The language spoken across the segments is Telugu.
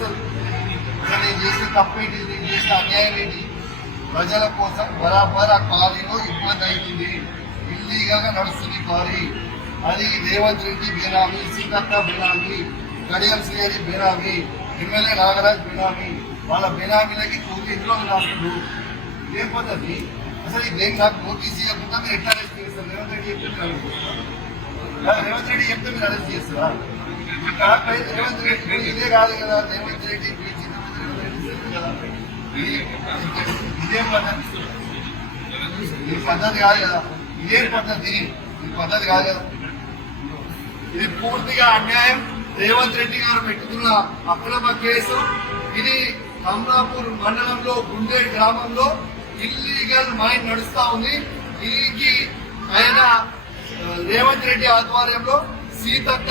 చేస్తారు అసలు నేను చేసిన తప్పేంటి నేను చేసిన అన్యాయం ఏంటి? ప్రజల కోసం బరాబర్ ఆ కాలనీలో ఇబ్బంది అవుతుంది ఇల్లీగల్గా నడుస్తుంది కాలనీ అది రేవంత్ రెడ్డి బేనామీ సీతక్క బేనామీ కడియం శ్రీహరి బేనామీ ఎమ్మెల్యే నాగరాజ్ బేనామీ వాళ్ళ బేనామీలకి కోటి ఇంట్లో రాస్తున్నారు ఏం పద్ధతి అసలు ఇదేం నాకు నోటీస్ ఇవ్వకుండా మీరు ఎట్లా అరెస్ట్ చేస్తారు? రేవంత్ రెడ్డి చెప్తే మీరు అరెస్ట్ చేస్తారా? రేవంత్ రెడ్డి చెప్తే మీరు అరెస్ట్ చేస్తారా? ఇదే కాదు కదా రేవంత్ రెడ్డి కదా ఇది- ఇదేం పద్ధతి ఈ పద్ధతి కాదు కదా ఇదే పద్ధతి ఈ పద్ధతి కాదు కదా ఇది పూర్తిగా అన్యాయం రేవంత్ రెడ్డి గారు పెట్టుకున్న అక్రమ కేసు ఇది కమలాపూర్ మండలంలో గుండె గ్రామంలో ఇల్లీగల్ మైన్ నడుస్తా ఉంది దీనికి ఆయన రేవంత్ రెడ్డి ఆధ్వర్యంలో సీతక్క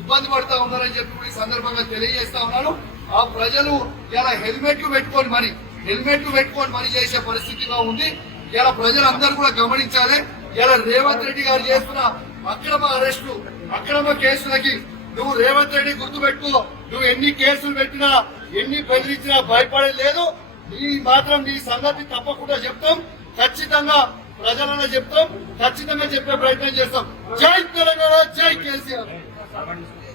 ఇబ్బంది పడతా ఉన్నారని చెప్పి ఈ సందర్భంగా తెలియజేస్తా ఉన్నాను. ఆ ప్రజలు ఇలా హెల్మెట్ పెట్టుకొని మరి హెల్మెట్ పెట్టుకొని మరి చేసే పరిస్థితిలో ఉంది. ఇలా ప్రజలందరూ కూడా గమనించాలి. ఇలా రేవంత్ రెడ్డి గారు చేస్తున్న అక్రమ అరెస్టు అక్రమ కేసులకి నువ్వు రేవంత్ రెడ్డి గుర్తు పెట్టుకో నువ్వు ఎన్ని కేసులు పెట్టినా ఎన్ని బెదిరించినా భయపడలేదు నీ మాత్రం నీ సంగతి తప్పకుండా చెప్తాం. ఖచ్చితంగా ప్రజలనే చెప్తాం. ఖచ్చితంగా చెప్పే ప్రయత్నం చేస్తాం. జై తెలంగాణ జై కేసీఆర్. Gracias.